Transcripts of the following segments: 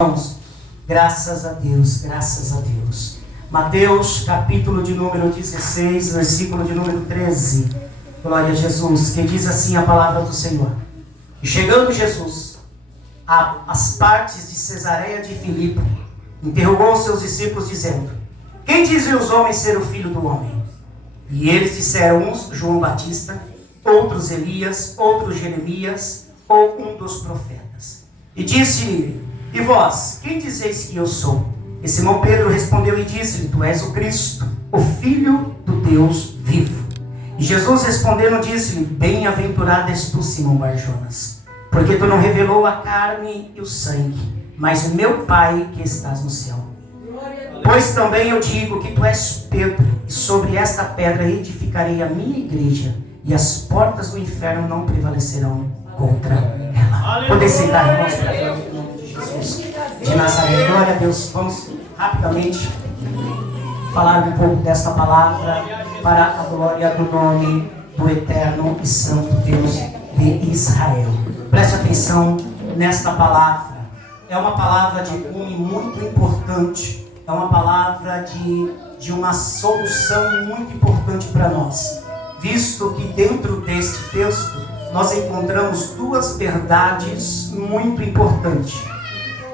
Irmãos, graças a Deus, graças a Deus. Mateus, capítulo de número 16, versículo de número 13. Glória a Jesus, que diz assim a palavra do Senhor. E chegando Jesus às partes de Cesareia de Filipe, interrogou os seus discípulos, dizendo: quem dizem os homens ser o Filho do Homem? E eles disseram, uns João Batista, outros Elias, outros Jeremias, ou um dos profetas. E disse-lhe: e vós, quem dizeis que eu sou? E Simão Pedro respondeu e disse-lhe: tu és o Cristo, o Filho do Deus vivo. E Jesus respondendo disse-lhe: bem-aventurado és tu, Simão Barjonas, porque tu não revelou a carne e o sangue, mas o meu Pai que estás no céu. Pois também eu digo que tu és Pedro, e sobre esta pedra edificarei a minha igreja, e as portas do inferno não prevalecerão contra ela. Podem sentar, irmãos, para ver o nome de Jesus de Nazaré. Glória a Deus. Vamos rapidamente falar um pouco desta palavra para a glória do nome do eterno e santo Deus de Israel. Preste atenção nesta palavra. É uma palavra de cunho muito importante. É uma palavra de uma solução muito importante para nós, visto que dentro deste texto nós encontramos duas verdades muito importantes.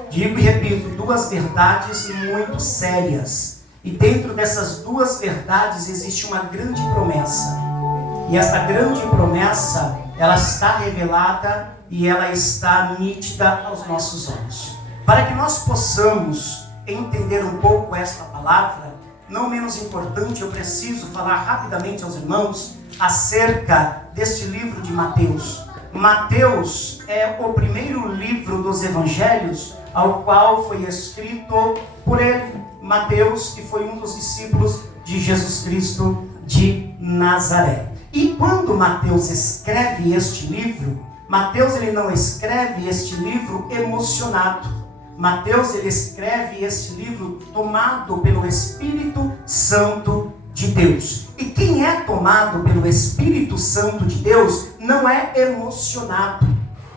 Digo e repito, duas verdades muito sérias. E dentro dessas duas verdades existe uma grande promessa. E essa grande promessa, ela está revelada e ela está nítida aos nossos olhos. Para que nós possamos entender um pouco esta palavra, não menos importante, eu preciso falar rapidamente aos irmãos acerca deste livro de Mateus. Mateus é o primeiro livro dos evangelhos ao qual foi escrito por ele, Mateus, que foi um dos discípulos de Jesus Cristo de Nazaré. E quando Mateus escreve este livro, Mateus ele não escreve este livro emocionado. Mateus ele escreve este livro tomado pelo Espírito Santo de Deus. E quem é tomado pelo Espírito Santo de Deus não é emocionado.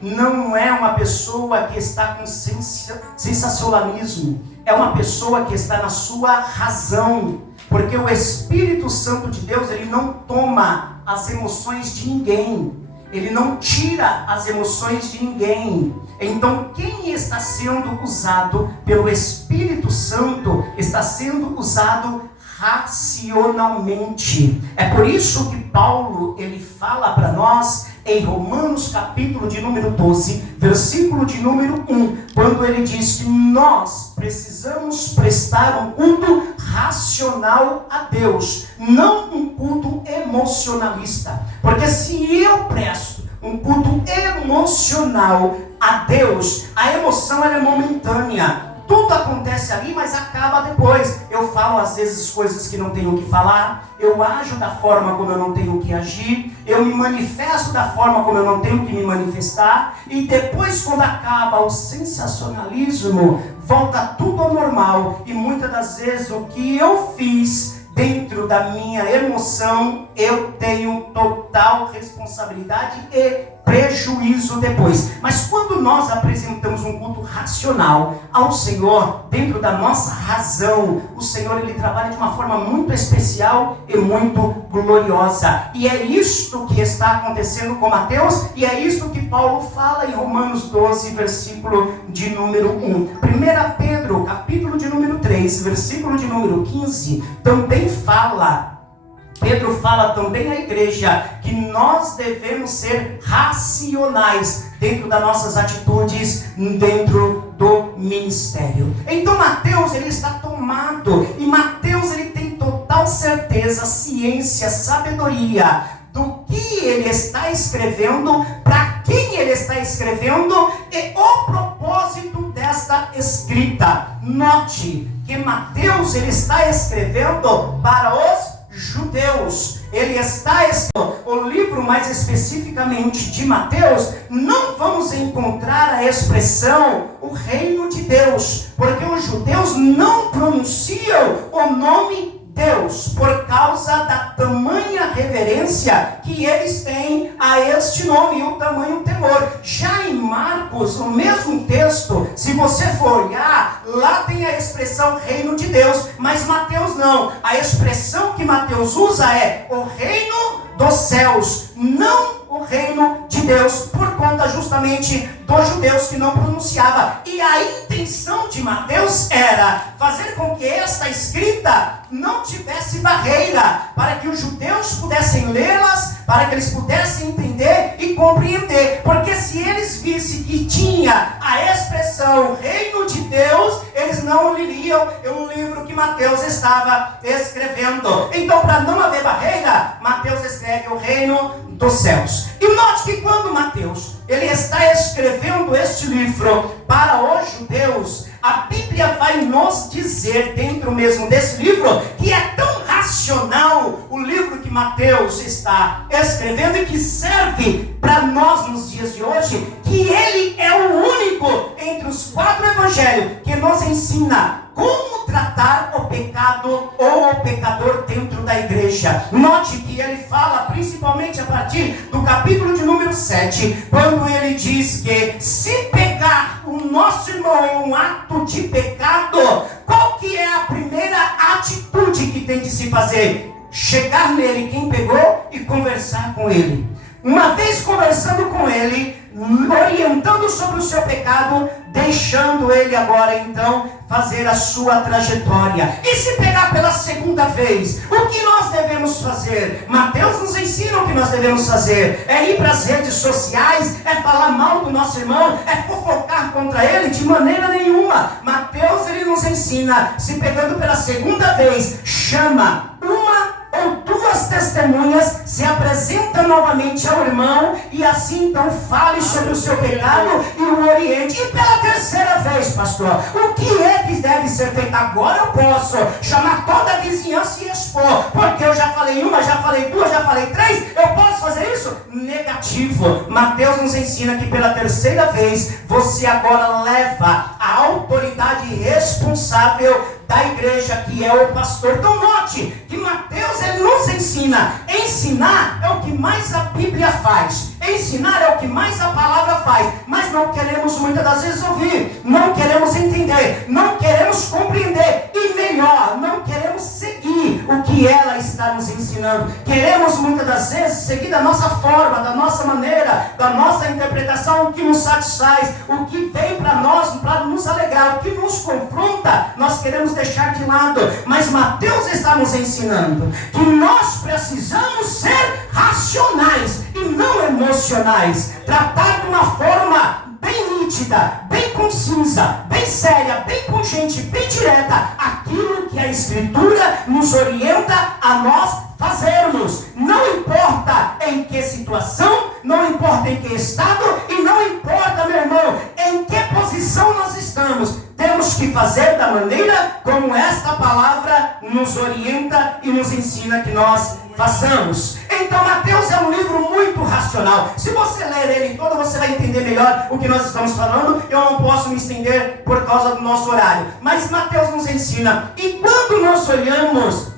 Não é uma pessoa que está com sensacionalismo. É uma pessoa que está na sua razão. Porque o Espírito Santo de Deus ele não toma as emoções de ninguém. Ele não tira as emoções de ninguém. Então, quem está sendo usado pelo Espírito Santo está sendo usado racionalmente. É por isso que Paulo ele fala para nós em Romanos capítulo de número 12, versículo de número 1, quando ele diz que nós precisamos prestar um culto racional a Deus, não um culto emocionalista. Porque se eu presto um culto emocional a Deus, a emoção ela é momentânea. Tudo acontece ali, mas acaba depois. Eu falo às vezes coisas que não tenho que falar. Eu ajo da forma como eu não tenho que agir. Eu me manifesto da forma como eu não tenho que me manifestar. E depois, quando acaba o sensacionalismo, volta tudo ao normal. E muitas das vezes o que eu fiz dentro da minha emoção, eu tenho total responsabilidade e prejuízo depois. Mas quando nós apresentamos um culto racional ao Senhor, dentro da nossa razão, o Senhor ele trabalha de uma forma muito especial e muito gloriosa. E é isto que está acontecendo com Mateus, e é isto que Paulo fala em Romanos 12, versículo de número 1. 1 Pedro, capítulo de número 3, versículo de número 15, também fala. Pedro fala também à igreja que nós devemos ser racionais dentro das nossas atitudes, dentro do ministério. Então Mateus ele está tomado, e Mateus ele tem total certeza, ciência, sabedoria do que ele está escrevendo, para quem ele está escrevendo e o propósito desta escrita. Note que Mateus ele está escrevendo para os judeus. Ele está o livro mais especificamente de Mateus, não vamos encontrar a expressão o reino de Deus, porque os judeus não pronunciam o nome Deus, por causa da tamanha tamanha reverência que eles têm a este nome e o tamanho temor. Já em Marcos, no mesmo texto, se você for olhar, lá tem a expressão reino de Deus, mas Mateus não. A expressão que Mateus usa é o reino dos céus, não o reino de Deus, por conta justamente dos judeus que não pronunciava. E a intenção de Mateus era fazer com que esta escrita não tivesse barreira, para que os judeus pudessem lê-las, para que eles pudessem entender e compreender. Porque se eles vissem que tinha a expressão reino de Deus, eles não liriam o livro que Mateus estava escrevendo. Então, para não haver barreira, Mateus escreve o reino dos céus. E note que quando Mateus ele está escrevendo este livro para os judeus, a Bíblia vai nos dizer, dentro mesmo desse livro, que é tão racional o livro que Mateus está escrevendo e que serve para nós nos dias de hoje, que ele é o único entre os 4 evangelhos que nos ensina como tratar o pecado ou o pecador dentro da igreja. Note que ele fala principalmente a partir do capítulo de número 7, quando ele diz que se pegar o nosso irmão em um ato de pecado, qual que é a primeira atitude que tem de se fazer? Chegar nele, quem pegou, e conversar com ele. Uma vez conversando com ele, orientando sobre o seu pecado, deixando ele agora então fazer a sua trajetória. E se pegar pela segunda vez, o que nós devemos fazer? Mateus nos ensina o que nós devemos fazer. É ir para as redes sociais, é falar mal do nosso irmão, é fofocar contra ele? De maneira nenhuma. Mateus ele nos ensina, se pegando pela segunda vez, chama uma ou 2 testemunhas, se apresenta novamente ao irmão e assim então fale sobre o seu pecado e o oriente. E pela terceira vez, pastor, o que é que deve ser feito? Agora eu posso chamar toda a vizinhança e expor, porque eu já falei uma, já falei 2, já falei 3, eu posso fazer isso? Negativo. Mateus nos ensina que pela terceira vez você agora leva a autoridade responsável da igreja, que é o pastor. Então note que Mateus ele nos ensina. Ensinar é o que mais a Bíblia faz. Ensinar é o que mais a palavra faz. Mas não queremos muitas das vezes ouvir, não queremos entender, não queremos compreender e melhor, não queremos seguir o que ela está nos ensinando. Queremos muitas das vezes seguir da nossa forma, da nossa maneira, da nossa interpretação, o que nos satisfaz, o que vem para nós, para nos alegrar, o que nos confronta, nós queremos deixar de lado. Mas Mateus está nos ensinando que nós precisamos ser racionais e não emocionais, tratar de uma forma bem nítida, bem concisa, bem séria, bem congente, bem direta, aquilo que a Escritura nos orienta a nós fazermos. Não importa em que situação, não importa em que estado e não importa, meu irmão, em que posição nós estamos, temos que fazer da maneira como esta palavra nos orienta e nos ensina que nós façamos. Então Mateus é um livro muito racional. Se você ler ele todo, você vai entender melhor o que nós estamos falando. Eu não posso me estender por causa do nosso horário, mas Mateus nos ensina. E quando nós olhamos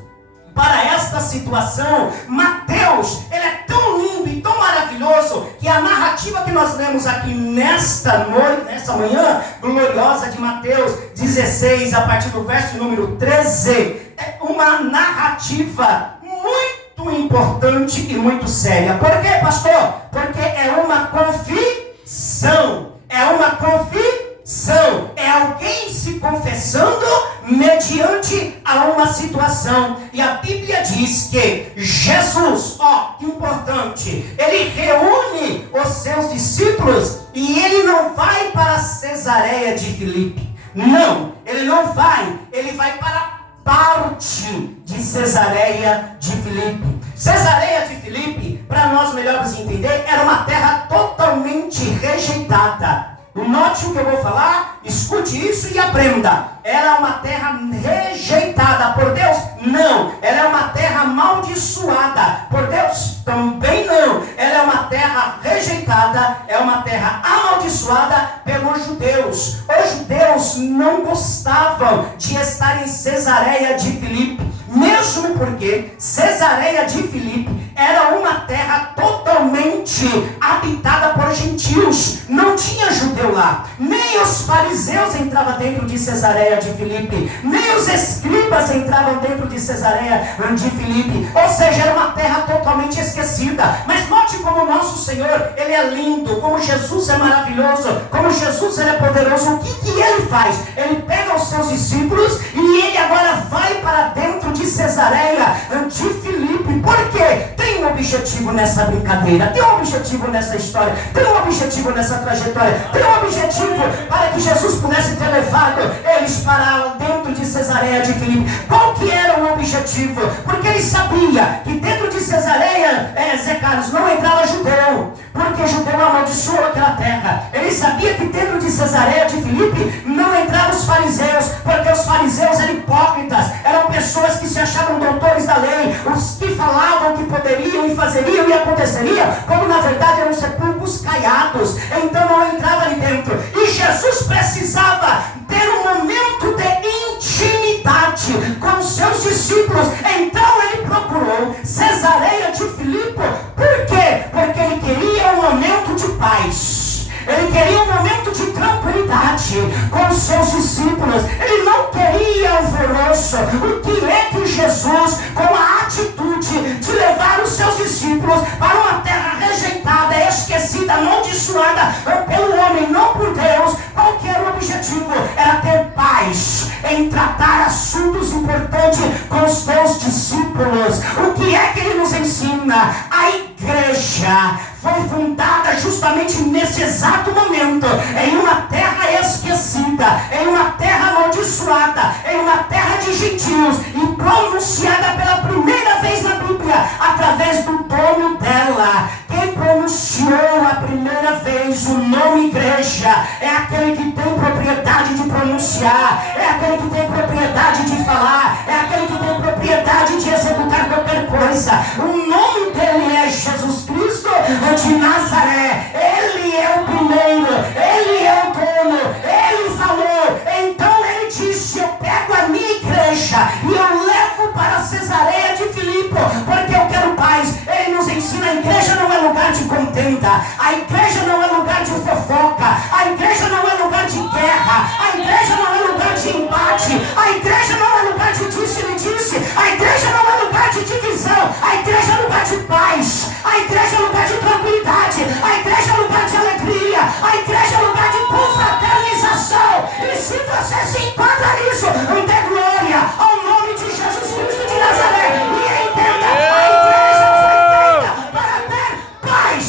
para esta situação, Mateus, ele é tão lindo e tão maravilhoso, que a narrativa que nós lemos aqui nesta noite, nessa manhã gloriosa de Mateus 16, a partir do verso número 13, é uma narrativa muito importante e muito séria. Por quê, pastor? Porque é uma confissão. É uma confissão. É alguém se confessando mediante a uma situação. E a Bíblia diz que Jesus, que importante, ele reúne os seus discípulos e ele não vai para Cesareia de Filipe. Não, ele não vai. Ele vai para parte de Cesareia de Filipe. Cesareia de Filipe, para nós melhores entender, era uma terra totalmente rejeitada. Note o que eu vou falar, escute isso e aprenda. Ela é uma terra rejeitada por Deus? Não. Ela é uma terra amaldiçoada por Deus? Também não. Ela é uma terra rejeitada, é uma terra amaldiçoada pelos judeus. Os judeus não gostavam de estar em Cesareia de Filipe. mesmo porque Cesareia de Filipe era uma terra totalmente habitada por gentios, não tinha judeu lá, nem os fariseus entravam dentro de Cesareia de Filipe, nem os escribas entravam dentro de Cesareia de Filipe, ou seja, era uma terra totalmente esquecida. Mas note como o nosso Senhor, Ele é lindo, como Jesus é maravilhoso, como Jesus Ele é poderoso. O que Ele faz? Ele pega os seus discípulos e Ele agora vai para dentro de Cesareia de Filipe. Por quê? Tem um objetivo nessa brincadeira, tem um objetivo nessa história, tem um objetivo nessa trajetória, tem um objetivo para que Jesus pudesse ter levado eles para dentro de Cesareia de Filipe. Qual que era o objetivo? Porque ele sabia que dentro de Cesareia, Zé Carlos, não entrava judeu, porque judeu amaldiçoou aquela terra. Ele sabia que dentro de Cesareia de Filipe não entravam os fariseus, porque os fariseus eram hipócritas, eram pessoas que se achavam doutores da lei, os que falavam que poderiam e fazeriam e aconteceriam, como na verdade eram sepulcros caiados. Então não entrava ali dentro. E Jesus precisava ter um momento de intimidade com os seus discípulos. Então ele procurou Cesareia de Filipe. Por quê? Porque ele queria um momento de paz. Ele queria um momento de tranquilidade com os seus discípulos. Ele não queria alvoroço. O que é que Jesus, com a atitude de levar os seus discípulos para uma terra rejeitada, esquecida, amaldiçoada pelo homem, não por Deus, qual que era o objetivo? Era ter paz em tratar assuntos importantes com os teus discípulos. O que é que ele nos ensina? A igreja foi fundada justamente nesse exato momento, em uma terra esquecida, em uma terra amaldiçoada, em uma terra de gentios, e pronunciada pela primeira vez na Bíblia, através do dono dela. Quem pronunciou a primeira vez o nome igreja é aquele que tem propriedade de pronunciar, é aquele que tem propriedade de falar, é aquele que tem propriedade de executar qualquer coisa. O nome dele é Jesus Cristo de Nazaré. Ele é o primeiro, ele é o dono, ele falou. Então ele disse: eu pego a minha igreja e eu levo para Cesareia de Filipe, porque eu quero paz. Ele nos ensina: a igreja não é lugar de contenda, a igreja não é lugar de fofoca, a igreja não é lugar de guerra, a igreja não é lugar de embate, a igreja não é lugar de disse-me-disse, a igreja não é lugar de divisão, a igreja é lugar de paz, a igreja é lugar de tranquilidade, a igreja é lugar de alegria, a igreja é lugar de confraternização. E se você se enquadra nisso, dê glória ao nome de Jesus Cristo de Nazaré e entenda: a igreja foi feita para ter paz.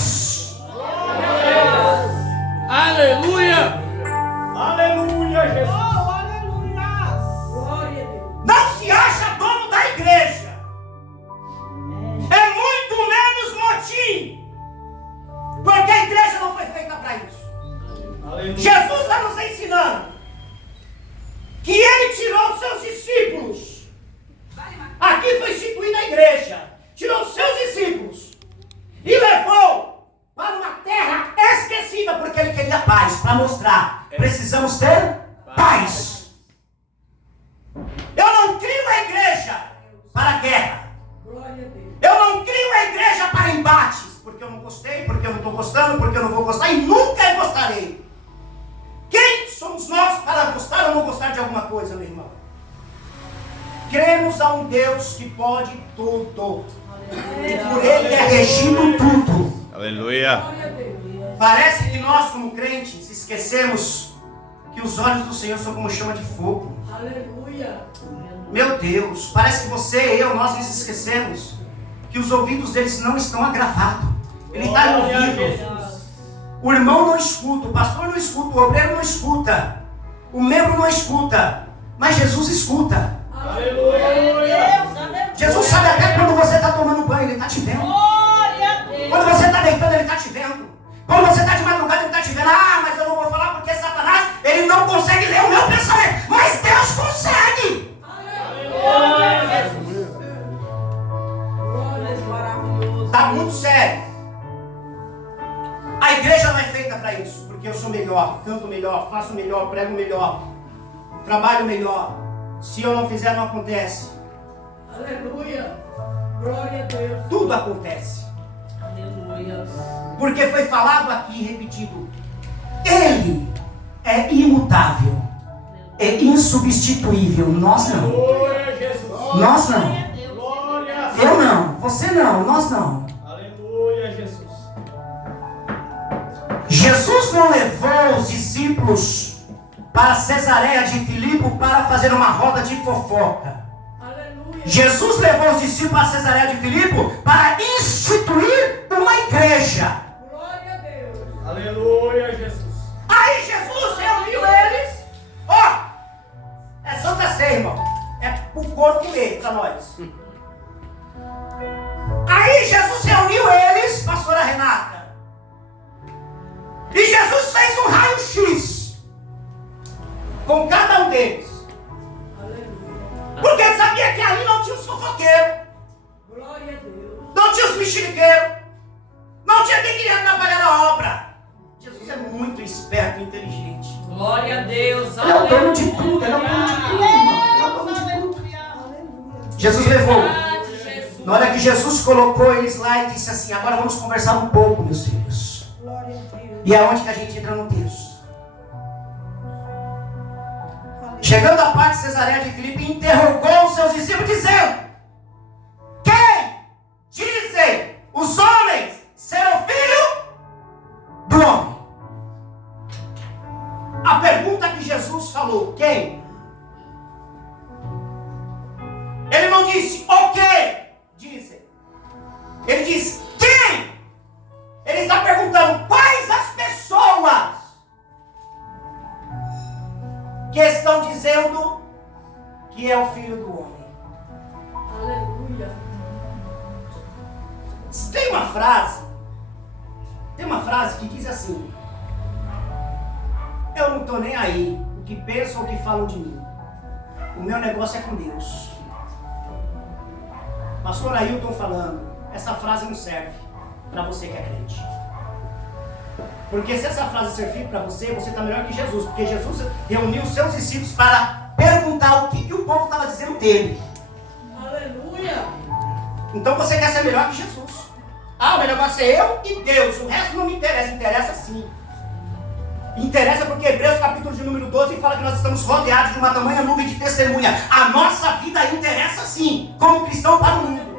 Aleluia! Aleluia, Jesus! Oh, aleluia! Glória a Deus! Não se acha dono da igreja. É muito menos motim. Porque a igreja não foi feita para isso. Aleluia. Jesus está nos ensinando que ele tirou os seus discípulos. Aqui foi instituída a igreja. Tirou os seus discípulos e levou para uma terra esquecida, porque ele queria paz, para mostrar: precisamos ter paz. Eu não crio a igreja para a guerra. Glória a Deus! Eu não crio a igreja para embates, porque eu não gostei, porque eu não estou gostando, porque eu não vou gostar e nunca gostarei. Quem somos nós para gostar ou não gostar de alguma coisa, meu irmão? Cremos a um Deus que pode tudo. E por ele é regido tudo. Aleluia! Glória a Deus! Parece que nós, como crentes, esquecemos que os olhos do Senhor são como chama de fogo. Aleluia! Meu Deus, parece que você, eu, nós nos esquecemos que os ouvidos deles não estão agravados. Ele está no ouvido. O irmão não escuta, o pastor não escuta, o obreiro não escuta, o membro não escuta, mas Jesus escuta. Aleluia! Jesus sabe até quando você está tomando banho, ele está te vendo. Glória a Deus! Quando você está deitando, ele está te vendo. Quando você está de madrugada, ele está te vendo. Ah, mas eu não vou falar porque Satanás, ele não consegue ler o meu pensamento. Mas Deus consegue. Glória! Maravilhoso! Está muito sério. A igreja não é feita para isso, porque eu sou melhor, canto melhor, faço melhor, prego melhor, trabalho melhor. Se eu não fizer, não acontece. Aleluia. Glória a Deus. Tudo acontece. Aleluia. Porque foi falado aqui, repetido. Ele é imutável. É insubstituível. Nós não. Glória a Jesus. Nós não. Glória a Deus. Eu não. Você não. Nós não. Aleluia, Jesus. Jesus não levou os discípulos para Cesareia de Filipe para fazer uma roda de fofoca. Aleluia. Jesus levou os discípulos para Cesareia de Filipe para instituir uma igreja. Glória a Deus. Aleluia, Jesus. Aí Jesus reuniu eles. Ó, é Santa Ceia, irmão. É o corpo comer para nós. Aí Jesus reuniu eles, pastora Renata. E Jesus fez um raio-x com cada um deles. Aleluia. Porque ele sabia que ali não tinha os fofoqueiros, Glória a Deus. não tinha os mexeriqueiros, não tinha quem queria atrapalhar a obra. Jesus é muito esperto e inteligente. Glória a Deus. Ele é o dono de tudo, ele é o dono de tudo, irmão. Ele é o dono de tudo. Jesus levou. Na hora que Jesus colocou eles lá e disse assim: agora vamos conversar um pouco, meus filhos. Glória a Deus. E é onde que a gente entra no texto. Chegando à parte de Cesareia de Filipe, interrogou os seus discípulos, dizendo: quem dizem os homens ser o filho do homem? A pergunta que Jesus falou: quem? Ele não disse o que dizem. Ele disse quem? Ele está perguntando quais as pessoas que estão dizendo que é o filho do homem. Aleluia. Tem uma frase que diz assim: eu não estou nem aí o que pensam ou o que falam de mim. O meu negócio é com Deus. Pastor Ailton falando, essa frase não serve para você que é crente. Porque se essa frase servir para você, você está melhor que Jesus. Porque Jesus reuniu os seus discípulos para perguntar o que o povo estava dizendo dele. Aleluia. Então você quer ser melhor que Jesus. Ah, o meu negócio é eu e Deus. O resto não me interessa. Interessa sim. Interessa porque Hebreus capítulo de número 12 fala que nós estamos rodeados de uma tamanha nuvem de testemunha. A nossa vida interessa sim, como cristão para o mundo.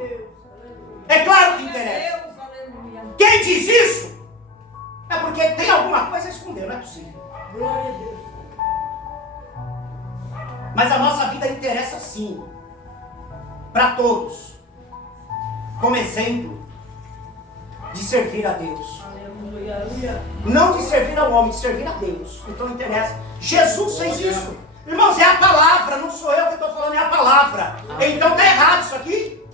É claro que interessa. Deus, aleluia. Quem diz isso é porque tem alguma coisa a esconder, não é possível. Glória a Deus. Mas a nossa vida interessa sim, para todos, como exemplo de servir a Deus. Aleluia. Aleluia. Não de servir ao homem, de servir a Deus. Então interessa. Jesus fez isso. Irmãos, é a palavra, não sou eu que estou falando, é a palavra. Então está errado isso aqui.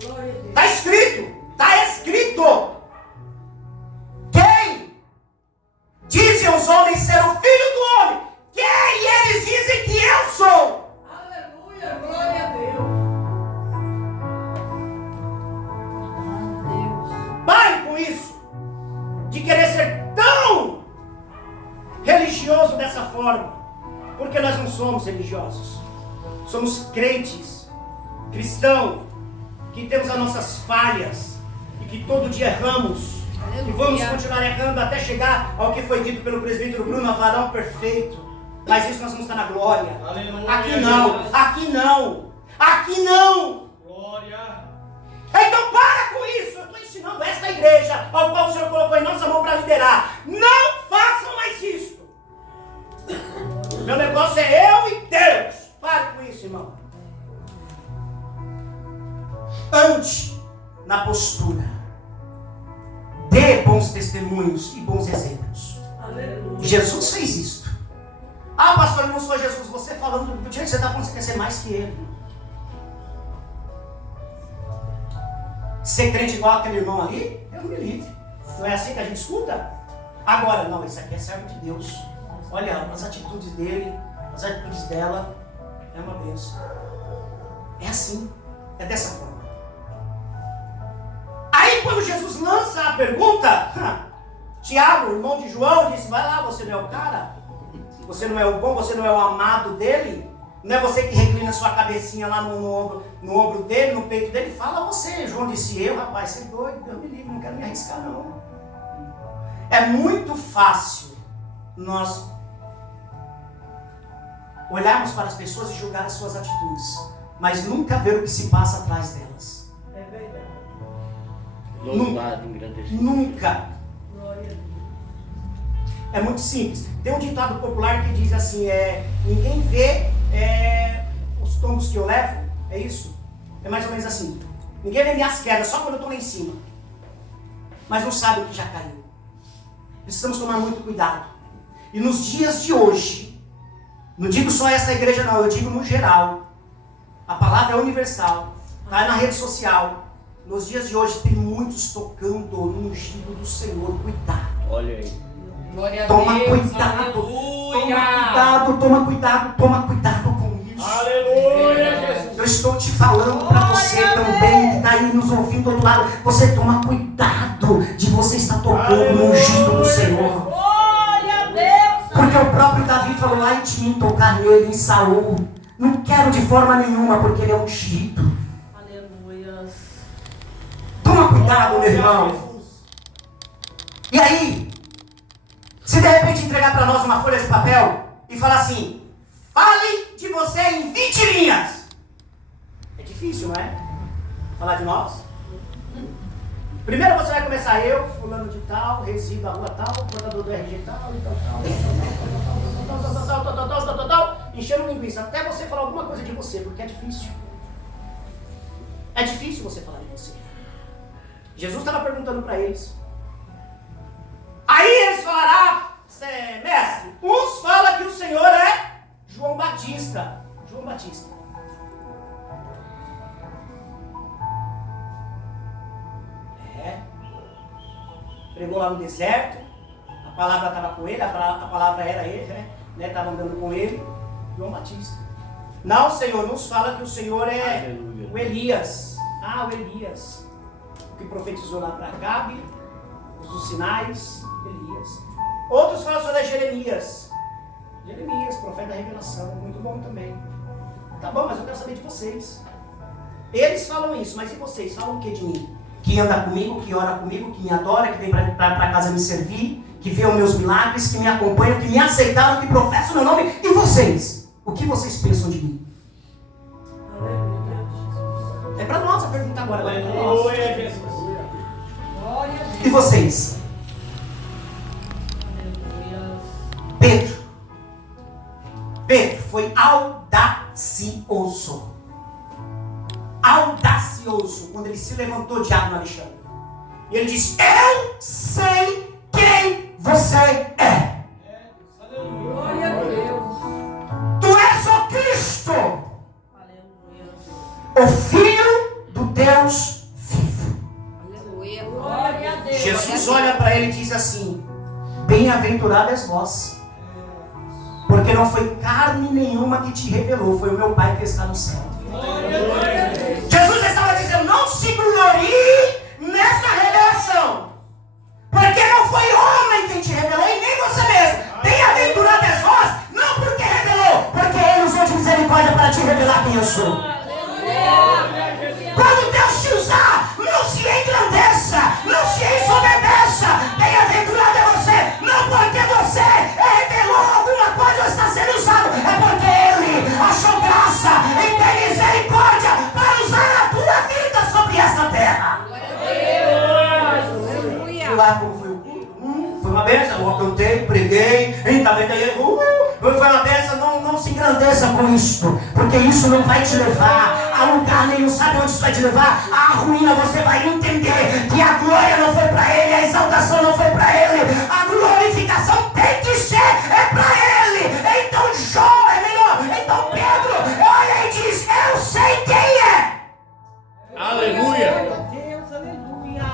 Glória a Deus. Está escrito. Está escrito. Quem dizem os homens ser o filho do homem? Quem eles dizem que eu sou? Aleluia. Glória a Deus. Pare com isso. De querer ser tão religioso dessa forma. Porque nós não somos religiosos. Somos crentes, cristãos, que temos as nossas falhas e que todo dia erramos. Aleluia. E vamos continuar errando até chegar ao que foi dito pelo presbítero Bruno, a varão perfeito. Mas isso nós vamos estar na glória. Aleluia. Aqui não, aqui não, aqui não. Glória. Então para com isso. Eu estou ensinando esta igreja ao qual o Senhor colocou em nossa mão para liderar. Não façam mais isso. Meu negócio é eu e Deus. Pare com isso, irmão. Ande na postura. Dê bons testemunhos e bons exemplos. Aleluia. Jesus fez isso. Ah, pastor, eu não sou Jesus. Você falando do dia que você está falando, você quer ser mais que ele. Ser crente igual aquele irmão ali, eu não me livre. Não é assim que a gente escuta? Agora, não, esse aqui é servo de Deus. Olha, as atitudes dele, as atitudes dela, é uma bênção. É assim, é dessa forma. Aí quando Jesus lança a pergunta, Tiago, irmão de João, disse: vai lá, você não é o cara? Você não é o bom, você não é o amado dele? Não é você que reclina sua cabecinha lá no ombro dele, no peito dele. Fala você. João disse, rapaz, você é doido, Deus me livre, não quero me arriscar não. É muito fácil nós olharmos para as pessoas e julgar as suas atitudes, mas nunca ver o que se passa atrás delas. É verdade. Nunca. Glória a Deus. É muito simples. Tem um ditado popular que diz assim, ninguém vê os tombos que eu levo, é isso? É mais ou menos assim. Ninguém vê minhas quedas, só quando eu estou lá em cima. Mas não sabe o que já caiu. Precisamos tomar muito cuidado. E nos dias de hoje, não digo só essa igreja não, eu digo no geral. A palavra é universal. Está na rede social. Nos dias de hoje tem muitos tocando no ungido do Senhor. Cuidado. Olha aí. Glória a Toma Deus. cuidado. Toma cuidado com isso. Aleluia, Jesus. Eu estou te falando para você também que está aí nos ouvindo do outro lado. Você toma cuidado de você estar tocando no ungido do Senhor. Glória a Deus. Porque o próprio Davi falou, ai de mim tocar nele em Saul. Não quero de forma nenhuma, porque ele é ungido. Aleluia. Toma cuidado, meu irmão. E aí, se de repente entregar para nós uma folha de papel e falar assim, fale de você em 20 linhas. É difícil, não é? Falar de nós. Primeiro você vai começar eu, fulano de tal, resido da rua tal, portador do RG tal, e tal, enchendo linguiça, até você falar alguma coisa de você, porque é difícil. É difícil você falar de você. Jesus estava perguntando para eles. Aí eles falaram, mestre, uns falam que o Senhor é João Batista. João Batista. Pregou lá no deserto, a palavra estava com ele, a palavra era ele, né? Estava andando com ele, João Batista. Não, Senhor, nos fala que o Senhor é Aleluia. o Elias. O Elias. O que profetizou lá para Acabe, os sinais, Elias. Outros falam sobre Jeremias. Jeremias, profeta da revelação, muito bom também. Tá bom, mas eu quero saber de vocês. Eles falam isso, mas e vocês? Falam o que de mim? Que anda comigo, que ora comigo, que me adora, que vem para casa me servir, que vê os meus milagres, que me acompanham, que me aceitaram, que professam o meu nome. E vocês? O que vocês pensam de mim? É para nós a pergunta agora. Aleluia, Jesus. Glória a Deus. E vocês? Aleluia. Pedro foi audacioso. Audacioso quando ele se levantou diante de Alexandre. E ele disse, eu sei quem você é. Glória a Deus. Tu és o Cristo, Aleluia. o Filho do Deus vivo. Aleluia. Glória a Deus. Jesus olha para ele e diz assim, bem-aventurado és vós, porque não foi carne nenhuma que te revelou, foi o meu Pai que está no céu. Jesus estava dizendo, não se glorie nessa revelação, porque não foi homem quem te revelou e nem você mesmo. Bem-aventurado és vós, não porque revelou, porque ele usou de misericórdia para te revelar quem eu sou. Quando Deus te usar, não se engrandeça, não se ensoberbeça. Bem-aventurado é você, não porque você revelou alguma coisa ou está sendo usado, é porque Ele achou graça e tem misericórdia para usar a tua vida sobre esta terra. E lá como foi o culto? Foi uma bênção, eu cantei, preguei, tá vendo aí? Foi uma bênção, não se engrandeça com isso, porque isso não vai te levar a lugar nenhum. Sabe onde isso vai te levar? A ruína. Você vai entender que a glória não foi para Ele, a exaltação não foi para Ele, a glorificação tem que ser para Ele. Então João é melhor, então Pedro olha e diz, eu sei quem é. Aleluia. Glória a Deus. Aleluia.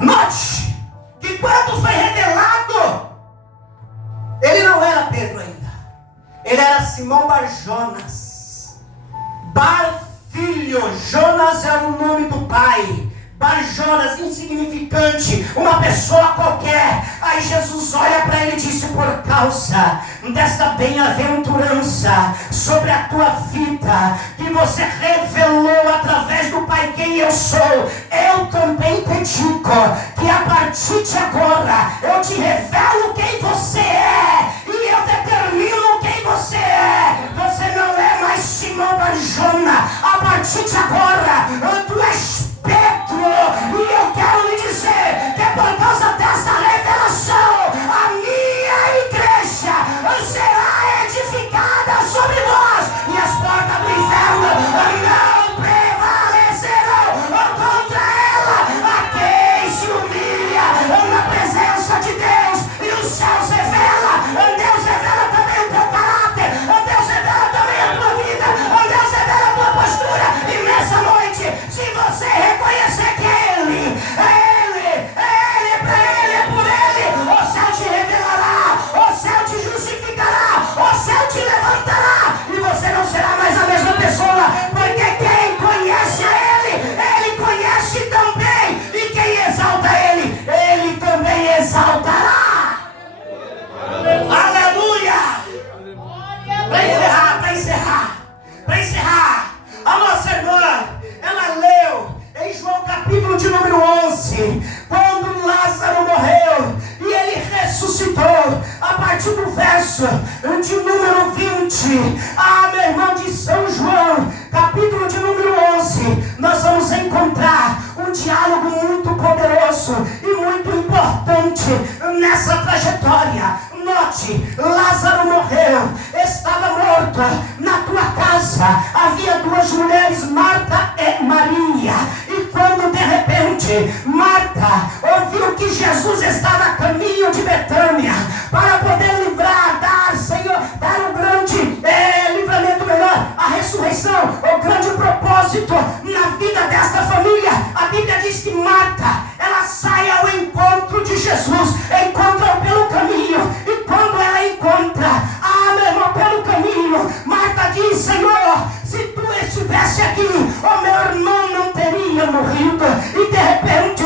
Note que quando foi revelado, ele não era Pedro ainda. Ele era Simão Bar-Jonas. Bar, filho. Jonas era o nome do pai. Bar-Jonas, insignificante, uma pessoa qualquer. Aí Jesus olha para ele e disse: por causa desta bem-aventurança sobre a tua vida, que você revelou através do Pai quem eu sou, eu também te digo que a partir de agora eu te revelo quem você é, e eu determino quem você é. Você não é mais Simão Bar-Jona, a partir de agora tu és Pedro. E eu quero lhe dizer que por causa dessa revelação, a minha igreja será edificada sobre nós, e as portas do inferno não prevalecerão contra ela. A quem se humilha na presença de Deus, e os céus revela, Deus revela também o teu caráter, Deus revela também a tua vida, Deus revela a tua postura. E nessa noite, se você reconhecer que é Ele, para Ele, é por Ele, o céu te revelará, o céu te justificará, o céu te levantará, e você não será mais a mesma pessoa, porque quem conhece a Ele conhece também, e quem exalta Ele também exaltará. Aleluia! Para encerrar, a nossa irmã, ela leu em João capítulo de número 11, quando Lázaro morreu e ele ressuscitou, a partir do verso de número 20. Meu irmão, de São João, capítulo de número 11, nós vamos encontrar um diálogo muito poderoso e muito importante nessa trajetória. Note, Lázaro morreu, estava morto. Na tua casa havia duas mulheres, Marta e Maria. E quando de repente Marta ouviu que Jesus estava a caminho de Betânia para poder livrar, dar um grande livramento melhor, a ressurreição, o grande propósito na vida desta família, a Bíblia diz que Marta, ela sai ao encontro de Jesus, encontra-o pelo caminho. E quando ela encontra, meu irmão, pelo caminho, Marta diz: Senhor, se tu estivesse aqui, o meu irmão não teria morrido. E de repente,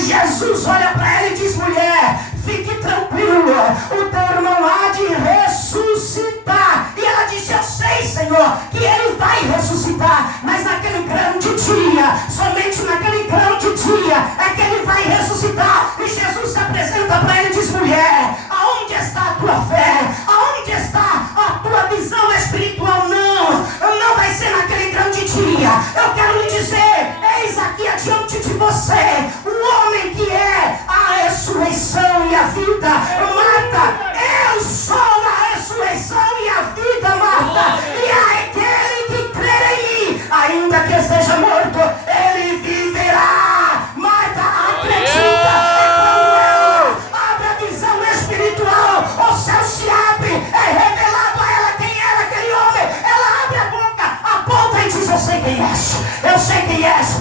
Jesus olha para ela e diz: mulher, fique tranquilo, o teu irmão há de ressuscitar. E ela disse: eu sei, Senhor, que ele vai ressuscitar, mas naquele grande dia, somente naquele grande dia é que ele vai ressuscitar. E Jesus se apresenta para ela e diz: mulher, aonde está a tua fé? Aonde está a tua visão espiritual? Não vai ser naquele grande dia. Eu quero lhe dizer, eis aqui adiante de você o homem que é a ressurreição e a vida. Marta, eu sou a ressurreição e a vida, Marta. E aquele que crer em mim, ainda que esteja morto, ele viverá. Marta, acredita. Abre a visão espiritual, o céu se abre, é revelado a ela quem era aquele homem. Ela abre a boca, aponta e diz: eu sei quem és, eu sei quem és,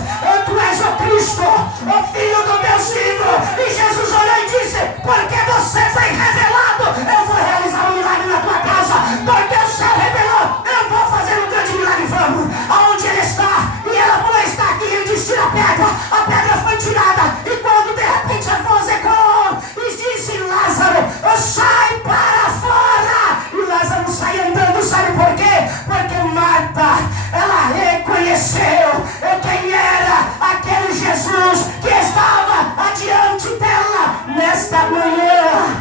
tu és o Cristo, o Filho do Deus vivo. E Jesus olhou e disse: porque você foi revelado, eu vou realizar um milagre na tua casa. Porque o céu revelou, eu vou fazer um grande milagre. Vamos, aonde ele está? E ela falou: está aqui. Ele disse: tira a pedra foi tirada. E quando de repente a voz ecoou e disse: Lázaro, sai para fora. E Lázaro sai andando. Sabe por quê? Porque Marta, ela reconheceu quem era aquele Jesus que estava adiante dela. Nesta manhã,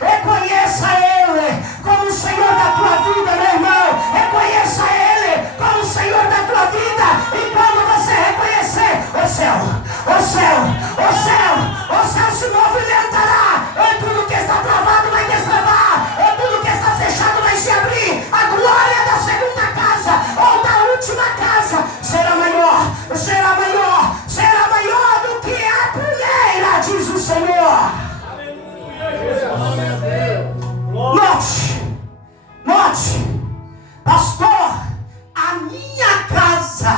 reconheça Ele como o Senhor da tua vida, meu irmão. Reconheça Ele como o Senhor da tua vida. E quando você reconhecer, o céu se movimentará. Tudo que está travado vai destravar. Tudo que está fechado vai se abrir. A glória da segunda casa ou da última casa será maior do que a primeira, diz o Senhor. Note, pastor, a minha casa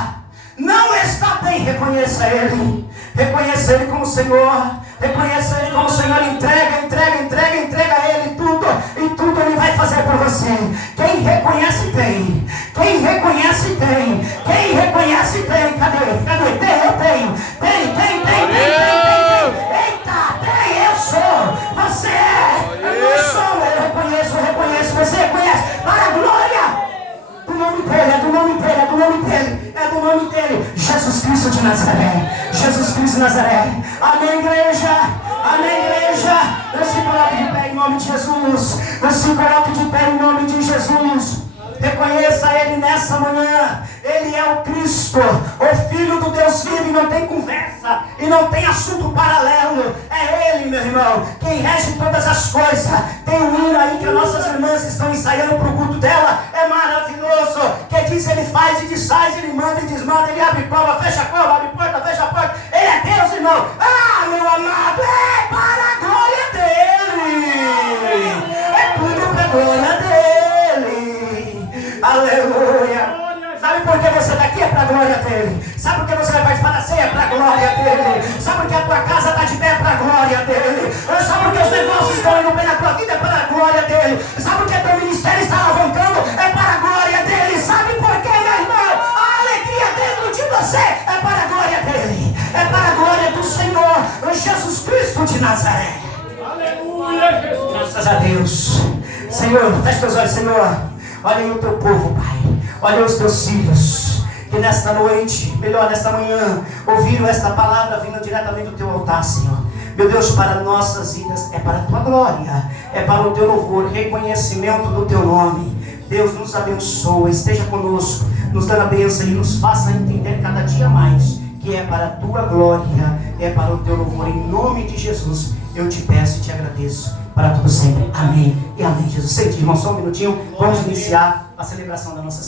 não está bem. Reconheça Ele como Senhor. Reconheça Ele como Senhor. Entrega a Ele tudo. E tudo Ele vai fazer por você. Quem reconhece tem. Cadê? nome dele, é do nome dele. Jesus Cristo de Nazaré. Jesus Cristo de Nazaré. Amém, igreja. Amém, igreja. Não se coloque de pé em nome de Jesus. Não se coloque de pé em nome de Jesus. Reconheça Ele nessa manhã. Ele é o Cristo, o Filho do Deus vivo, e não tem conversa, e não tem assunto paralelo. É Ele, meu irmão, quem rege todas as coisas. Tem um hino aí que as nossas irmãs estão ensaiando para o culto dela. É maravilhoso. Que diz: Ele faz e desfaz, Ele manda e desmanda, Ele abre cova, fecha cova, abre porta, fecha porta. Ele é Deus, irmão. Ah, meu amado, é para a glória dele. É tudo para a glória dele. Aleluia. Sabe por que você está aqui? É para a glória dele. Sabe por que você vai participar da ceia? É para a glória dele. Sabe por que a tua casa está de pé? É para a glória dele. Sabe por que os negócios estão indo bem na tua vida? É para a glória dele. Sabe por que teu ministério está alavancando? É para a glória dele. Sabe por que, meu irmão? A alegria dentro de você é para a glória dele. É para a glória do Senhor Jesus Cristo de Nazaré. Aleluia, Jesus. Graças a Deus. Senhor, fecha teus olhos, Senhor. Olha aí o teu povo, Pai. Olha os teus filhos, que nesta noite, melhor, nesta manhã, ouviram esta palavra vindo diretamente do teu altar, Senhor. Meu Deus, para nossas vidas, é para a tua glória, é para o teu louvor, reconhecimento do teu nome. Deus, nos abençoa, esteja conosco, nos dando a bênção e nos faça entender cada dia mais que é para a tua glória, é para o teu louvor. Em nome de Jesus, eu te peço e te agradeço para tudo sempre. Amém e amém, Jesus. Sente, irmão, só um minutinho, vamos iniciar a celebração da nossa ceia.